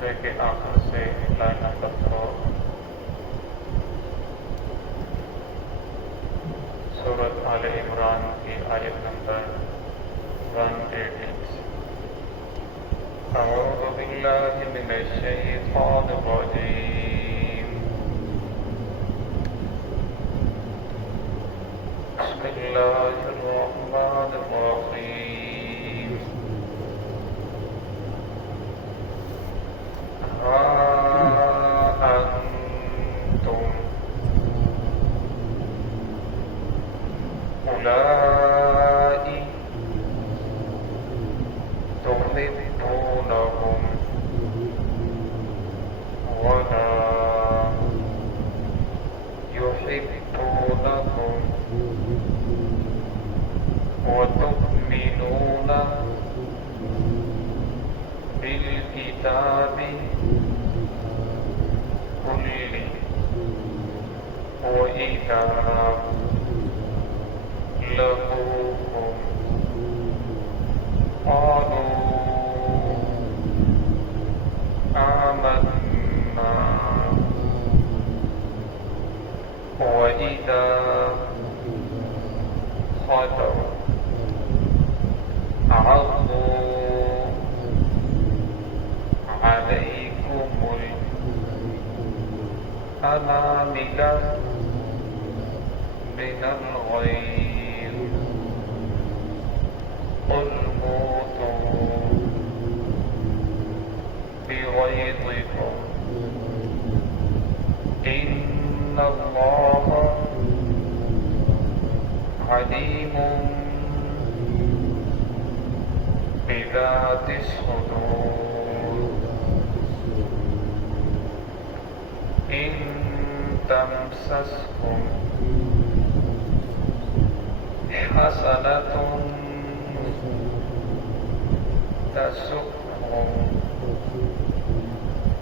صفحے کے آخر سے لائن نمبر 4 سورۃ آل عمران کی آیت نمبر 186۔ اعوذ باللہ من الشیطان الرجیم، بسم اللہ الرحمن الرحیم۔ ہا انتم اولائی تحبونہم ولا يحبونكم وتؤمنون بالكتاب كله وإذا لقوكم قالوا آمنا وإذا خلوا عضوا عليكم الأنامل من الغيظ قل موتوا بغيظكم إن الله عليم بذات الصدور إن تمسسكم حسنة تسؤهم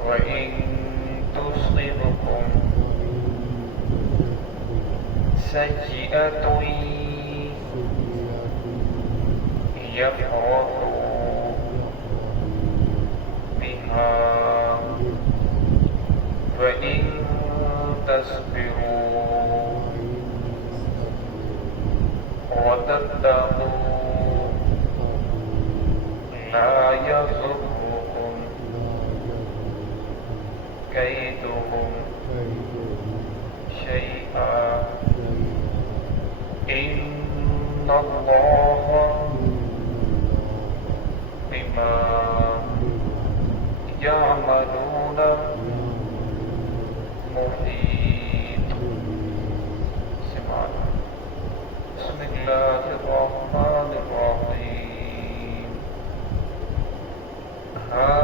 وإن تصبكم سيئة يفرحوا بها وإن تصبروا وتتقوا لا يضركم كيدهم شيئا إن الله بما يعملون محيط۔ بسم اللہ الرحمن الرحیم۔ ہا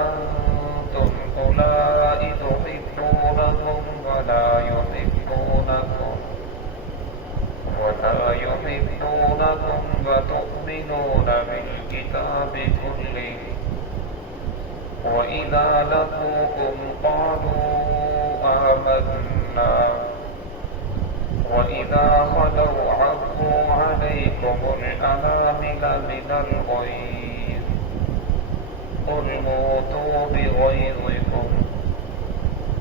انتم اولائی تحبونہم ولا يحبونکم وتؤمنون بالکتاب کلہ وإذا لقوكم قالوا آمنا وإذا خلوا عضوا عليكم الأنامل من الغيظ قل موتوا بغيظكم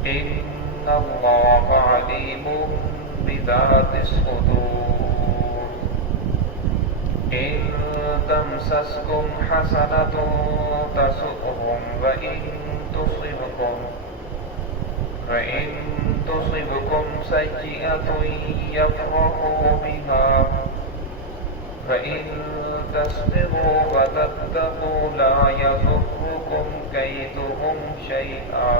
إن الله عليم بذات الصدور إن تمسسكم حسنة تسؤهم وإن تصبكم سيئة يفرحوا بها وإن تصبروا وتتقوا لا يضركم كيدهم شيئا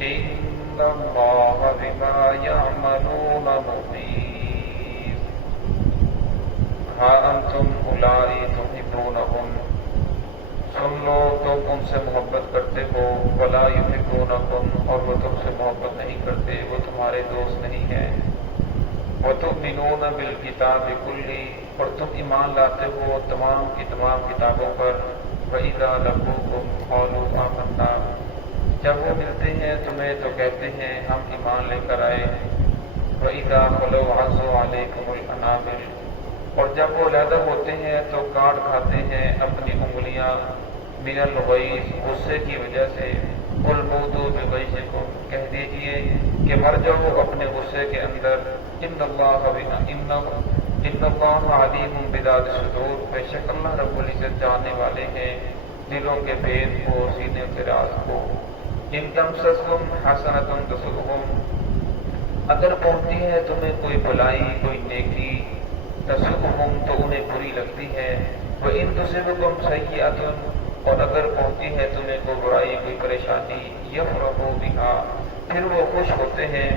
إن الله بما يعملون محيط۔ ہا انتم اولائی تحبونہم، سن لو تم ان سے محبت کرتے ہو، ولا یحبونکم، اور وہ تم سے محبت نہیں کرتے، وہ تمہارے دوست نہیں ہیں، وتؤمنون بالکتاب کلہ، اور تم ایمان لاتے ہو تمام کی تمام کتابوں پر، وإذا لقوکم قالوا آمنا، جب وہ ملتے ہیں تمہیں تو کہتے ہیں ہم ایمان لے کر آئے، وَإِذَا خَلَوْا عَضُّوا عَلَيْكُمُ الْأَنَامِلَ، اور جب وہ علیحدہ ہوتے ہیں تو کاٹ کھاتے ہیں اپنی انگلیاں، من الغیظ غصے کی وجہ سے، قل موتوا بغیظکم کہہ دیجئے کہ مر جاؤ اپنے غصے کے اندر، ان اللہ علیم بذات الصدور بے شک اللہ رب العزت جاننے والے ہیں دلوں کے بھید کو، سینے کے راز کو۔ ان تمسسکم حسنۃ تسؤہم اگر پہنچتی ہے تمہیں کوئی بھلائی، کوئی نیکی، تسؤہم تو انہیں بری لگتی ہے، وان تصبکم سیئۃ اور اگر پہنچتی ہے تمہیں کوئی برائی، کوئی پریشانی، یفرحوا بہا پھر وہ خوش ہوتے ہیں،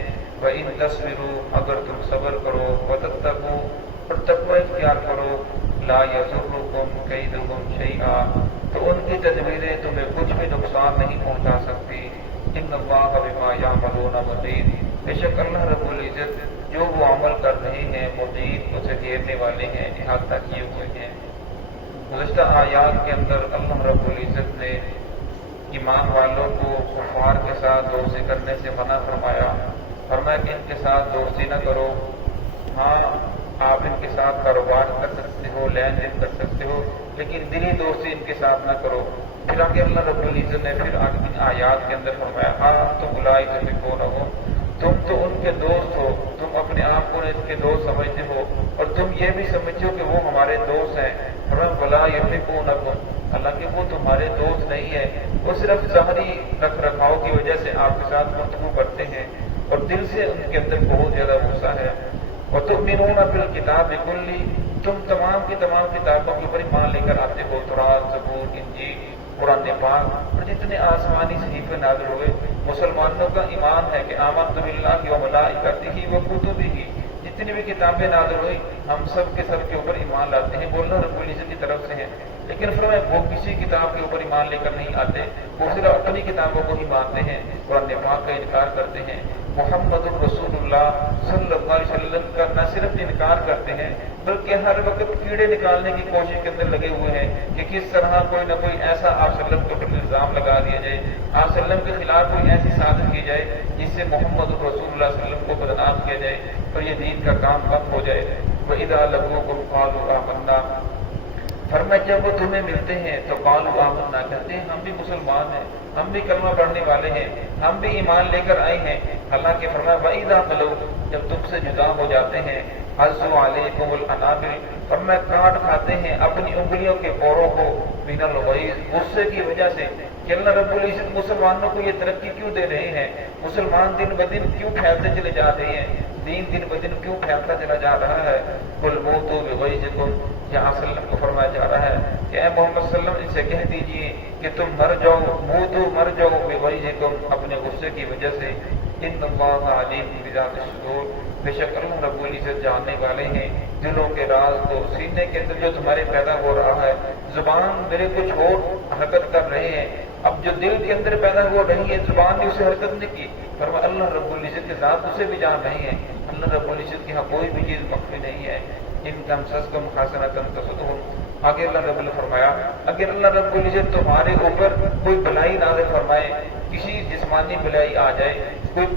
وان تصبروا اگر تم صبر کرو، وتتقوا اور تقوی اختیار کرو، لا یضرکم کیدہم شیئا تو ان کی تدبیریں تمہیں کچھ بھی نقصان نہیں پہنچا سکتی، ان اللہ بما یعملون محیط بے شک اللہ رب العزت جو وہ عمل کر رہے ہیں محیط اسے گھیرنے والے ہیں، احاطہ کیے ہوئے ہیں۔ گزشتہ آیات کے اندر اللہ رب العزت نے ایمان والوں کو کفار کے ساتھ دوستی کرنے سے منع فرمایا کہ ان کے ساتھ دوستی نہ کرو، ہاں آپ ان کے ساتھ کاروبار کر سکتے ہو، لین دین کر سکتے ہو، لیکن دلی دوستی ان کے ساتھ نہ کرو۔ پھر آگے اللہ رب العزت نے پھر ان آیات کے اندر فرمایا ہاں تم اولئک یحبونہم تم تو ان کے دوست ہو، تم اپنے آپ کو ان کے دوست سمجھتے ہو اور تم یہ بھی سمجھتے ہو کہ وہ ہمارے دوست ہیں، ولا یحبونکم حالانکہ وہ تمہارے دوست نہیں ہے، وہ صرف ظاہری رکھ رکھاؤ کی وجہ سے آپ کے ساتھ گفتگو کرتے ہیں اور دل سے ان کے اندر بہت زیادہ غصہ ہے۔ وتؤمنون بالکتاب کلہ تم تمام کی تمام کتابوں کے اوپر ایمان لے کر آتے ہو، تورات، زبور، انجیل، قرآن پاک اور جتنے آسمانی صحیفے نازل ہوئے۔ مسلمانوں کا ایمان ہے کہ آمنت باللہ وملائکتہ وکتبہ جتنی بھی کتابیں نازل ہوئی ہم سب کے اوپر ایمان لاتے ہیں، وہ اللہ رب العزت کی طرف سے ہیں، لیکن فرمایا وہ کسی کتاب کے اوپر ایمان لے کر نہیں آتے، وہ صرف اپنی کتابوں کو ہی مانتے ہیں، قرآن پاک کا انکار کرتے ہیں، محمد الرسول اللہ صلی اللہ علیہ وسلم کا نہ صرف انکار کرتے ہیں بلکہ ہر وقت کیڑے نکالنے کی کوشش کے اندر لگے ہوئے ہیں کہ کس طرح کوئی نہ کوئی ایسا آپ صلی اللہ علیہ وسلم کے اوپر الزام لگا دیا جائے، آپ صلی اللہ علیہ وسلم کے خلاف کوئی ایسی سازش کی جائے جس سے محمد الرسول اللہ صلی اللہ علیہ وسلم کو بدنام کیا جائے اور یہ دین کا کام بند ہو جائے۔ وَإِذَا لَقُوكُمْ قَالُوا آمَنَّا فرمایا جب وہ تمہیں ملتے ہیں تو قالوا آمنا کہتے ہیں ہم بھی مسلمان ہیں، ہم بھی کلمہ پڑھنے والے ہیں، ہم بھی ایمان لے کر آئے ہیں۔ اللہ کے فرمایا وَإِذَا خَلَوْا جب تم سے جدا ہو جاتے ہیں، عَضُّوا عَلَيْكُمُ الْأَنَامِلَ فرمایا کاٹ کھاتے ہیں اپنی انگلیوں کے پوروں کو، مِنَ الْغَیظ غصے کی وجہ سے کہ اللہ رب العزت مسلمانوں کو یہ ترقی کیوں دے رہے ہیں، مسلمان دن بدن کیوں پھیلتے چلے جا رہے ہیں، دین دن بدن کیوں پھیلتا چلا جا رہا ہے۔ قُلْ مُوتُوا بِغَیظِکُمْ یہاں صلی اللہ علیہ وسلم کو فرمایا جا رہا ہے کہ اے محمد صلی اللہ علیہ وسلم ان سے کہہ دیجئے کہ تم مر جاؤ، مر جاؤ بغیظکم اپنے غصے کی وجہ سے، ان اللہ علیم بذات الصدور بے شک اللہ رب العزت جاننے والے ہیں دلوں کے راز کو، سینے کے اندر جو تمہارے پیدا ہو رہا ہے، زبان میرے کچھ اور حرکت کر رہے ہیں، اب جو دل کے اندر پیدا ہو رہی ہے زبان نے اسے حرکت نہیں کی، فرمایا اللہ رب العزت کے ذات اسے بھی جان رہی ہے، اللہ رب العزت کی یہاں کوئی بھی چیز مخفی نہیں ہے۔ ان تمسسکم حسنۃ تسؤہم آگے اللہ رب العزت فرمایا اگر اللہ رب العزت تمہارے اوپر کوئی بلائی نازل فرمائے، کسی جسمانی بلائی آ جائے، کوئی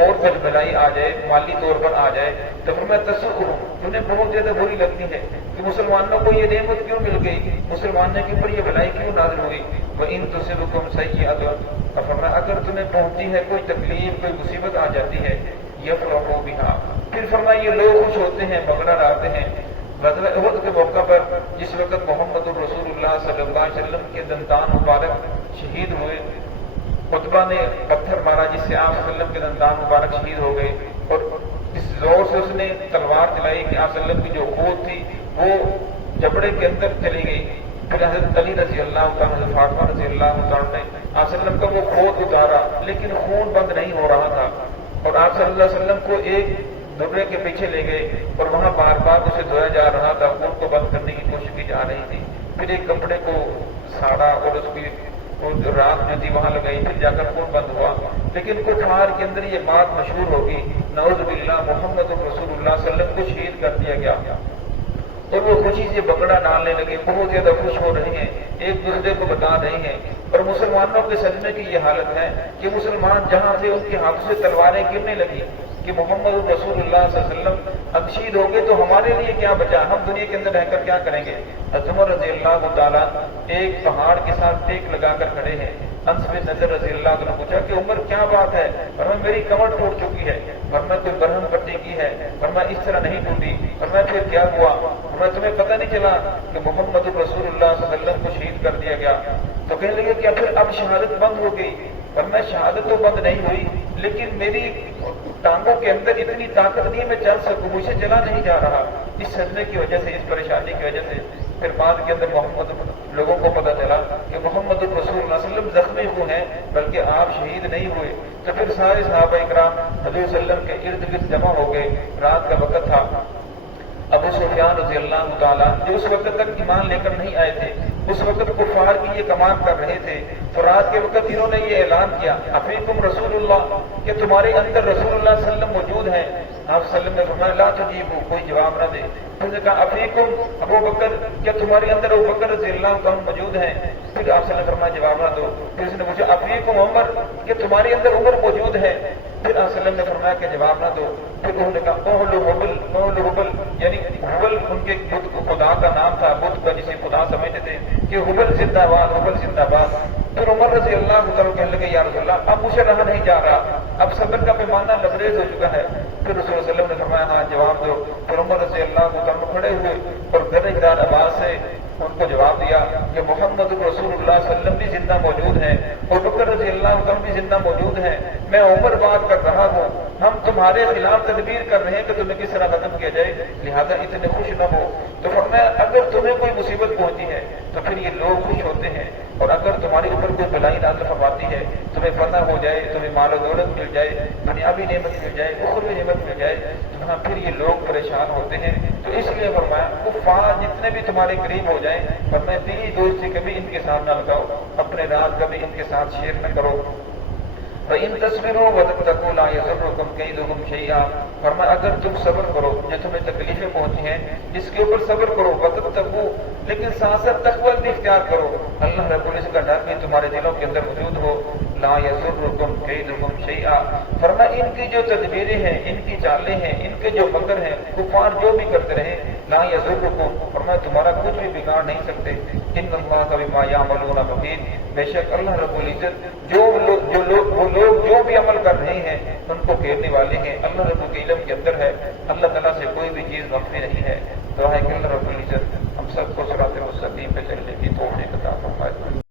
اور کچھ بلائی آ جائے، مالی طور پر آ جائے تو فرمایا تسؤہم انہیں بہت زیادہ بری لگتی ہے کہ مسلمانوں کو یہ نعمت کیوں مل گئی، مسلمانوں کے اوپر یہ بلائی کیوں نازل ہوئی۔ وَإِن تُصِبْكُمْ سَیِّئَةٌ فرمایا اگر تمہیں پہنچتی ہے کوئی تکلیف، کوئی مصیبت آ جاتی ہے، یفرحوا بہا پھر فرمایا یہ لوگ خوش ہوتے ہیں، بگڑا ڈالتے ہیں۔ غزوہ احد کے موقع پر جس وقت محمد الرسول اللہ صلی اللہ علیہ وسلم کے دندان مبارک شہید ہوئے، عتبہ نے پتھر مارا جس سے آپ صلی اللہ علیہ وسلم کے دندان مبارک شہید ہو گئے اور اس زور سے اس نے تلوار چلائی کہ آپ صلی اللہ علیہ وسلم کی جو خود تھی وہ جبڑے کے اندر چلی گئی۔ پھر حضرت علی رضی اللہ تعالیٰ، حضرت فاطمہ رضی اللہ تعالیٰ نے آپ صلی اللہ علیہ وسلم کا وہ خود اتارا لیکن خون بند نہیں ہو رہا تھا اور آپ صلی اللہ علیہ وسلم کو ایک درے کے پیچھے لے گئے اور وہاں بار بار اسے دھویا جا رہا تھا، خون کو بند کرنے کی کوشش کی جا رہی تھی۔ پھر ایک کپڑے کو ساڑا اور اس کی رات جو تھی وہاں لگائی، پھر جا کر خون بند ہوا، لیکن کفار کے اندر یہ بات مشہور ہوگی نعوذ باللہ محمد رسول اللہ صلی اللہ علیہ وسلم کو شہید کر دیا گیا اور وہ خوشی سے بگڑا ڈالنے لگے، بہت زیادہ خوش ہو رہے ہیں، ایک دوسرے کو بتا رہے ہیں اور مسلمانوں کے صدمے کی یہ حالت ہے کہ مسلمان جہاں تھے ان کے ہاتھوں سے تلواریں گرنے لگی کہ محمد رسول اللہ صلی اللہ علیہ وسلم اب شہید ہو گئے تو ہمارے لیے کیا بچا، ہم دنیا کے اندر رہ کر کیا کریں گے۔ حضرت عمر رضی اللہ تعالیٰ ایک پہاڑ کے ساتھ ٹیک لگا کر کھڑے ہیں. انس بن نضر رضی اللہ عنہ نے پوچھا کہ عمر کیا بات ہے؟ فرمایا میری کمر ٹوٹ چکی ہے. فرمایا کوئی برہم پٹی کی ہے؟ فرمایا اس طرح نہیں ٹوٹی. فرمایا پھر کیا ہوا؟ فرمایا تمہیں پتہ نہیں چلا کہ محمد رسول اللہ صلی اللہ علیہ وسلم کو شہید کر دیا گیا؟ تو کہنے لگے کہ پھر اب شہادت بند ہو گئی. فرمایا شہادت تو بند نہیں ہوئی لیکن میری ٹانگوں کے اندر اتنی طاقت نہیں ہے میں چل سکوں، مجھے چلا نہیں جا رہا اس صدمے کی وجہ سے، اس پریشانی کی وجہ سے. پھر بعد کے اندر لوگوں کو پتہ چلا کہ محمد رسول اللہ صلی اللہ علیہ وسلم زخمی ہوئے ہیں بلکہ آپ شہید نہیں ہوئے. تو پھر سارے صحابہ اکرام حضور صلی اللہ علیہ وسلم کے ارد گرد جمع ہو گئے. رات کا وقت تھا. ابو سفیان رضی اللہ تعالیٰ جو اس وقت تک ایمان لے کر نہیں آئے تھے، اس وقت کفار کی یہ کمان کر رہے تھے. تو رات کے وقت انہوں نے یہ اعلان کیا افیکم رسول اللہ، کہ تمہارے اندر رسول اللہ صلی اللہ علیہ وسلم موجود ہیں. آپ صلی اللہ علیہ وسلم نے فرمایا لا تجیبوا، کوئی جواب نہ دے. پھر نے کہا افیکم ابو بکر، کیا تمہارے اندر ابو بکر رضی اللہ عنہ موجود ہیں؟ پھر آپ صلی اللہ علیہ وسلم نے فرمایا جواب نہ دو. پھر اس نے پوچھا افیکم عمر، کہ تمہارے اندر عمر موجود ہے؟ پھر آپ صلی اللہ علیہ وسلم نے فرمایا کہ جواب نہ دو. پھر انہوں نے کہا اہل حبل، اہل حبل، یعنی حبل ان کے خدا کا نام تھا، بت کا جسے خدا سمجھتے تھے کہ حبل زندہ باد، حبل زندہ باد. پھر عمر رضی اللہ عنہ کہنے لگے یا رسول اللہ اب مجھے رہا نہیں جا رہا، اب صبر کا پیمانہ لبریز ہو چکا ہے. پھر رسول اللہ صلی اللہ علیہ وسلم نے فرمایا ہاں جواب دو. پھر عمر رضی اللہ عنہ کھڑے ہوئے اور گرجدار آواز سے ان کو جواب دیا کہ محمد رسول اللہ صلی اللہ علیہ وسلم بھی زندہ موجود ہیں، اور بکر رضی اللہ عنہ بھی زندہ موجود ہیں. میں عمر بات کر رہا ہوں، ہم تمہارے خلاف تدبیر کر رہے ہیں کہ تمہیں کس طرح ختم کیا جائے، لہذا اتنے خوش نہ ہو. تو فرمایا اگر تمہیں کوئی مصیبت پہنچی ہے تو پھر یہ لوگ خوش ہوتے ہیں، اور اگر تمہارے اوپر کوئی بلائی نازل فرماتی ہے، تمہیں فتح ہو جائے، تمہیں مال و دولت مل جائے، دنیاوی نعمت مل جائے، اخروی نعمت مل جائے، تو ہاں پھر یہ لوگ پریشان ہوتے ہیں. تو اس لیے فرمایا کفار جتنے بھی تمہارے قریب ہو جائیں، فرمایا دلی دوستی کبھی ان کے ساتھ نہ لگاؤ، اپنے راز کبھی ان کے ساتھ شیئر نہ کرو. فَإِن تَصْبِرُوا وَتَتَّقُوا لَا يَضُرُّكُمْ كَيْدُهُمْ شَيْئًا، فرمایا اگر تم صبر کرو، جو تمہیں تکلیفیں پہنچی ہیں اس کے اوپر صبر کرو، وَتَتَّقُوا، لیکن ساتھ ساتھ تقوی بھی اختیار کرو، اللہ رب العزت کا ڈر بھی تمہارے دلوں کے اندر موجود ہو. لا يَضُرُّكُمْ كَيْدُهُمْ شَيْئًا، فرمایا ان کی جو تدبیریں ہیں، ان کی چالیں ہیں، ان کے جو مکر ہیں، کفار جو بھی کرتے رہے، لا يَضُرُّكُمْ، فرمایا تمہارا کچھ بھی بگاڑ نہیں سکتے. ان اللہ بما يعملون بصیر، بے شک اللہ رب العزت وہ لوگ جو بھی عمل کر رہے ہیں ان کو گھیرنے والے ہیں، اللہ رب کے علم کے اندر ہے. اللہ تعالیٰ سے کوئی بھی چیز مخفی نہیں ہے. دعا ہے کہ اللہ رب العزت ہم سب کو صراط مستقیم پہ چلنے کی توفیق عطا فرمائے.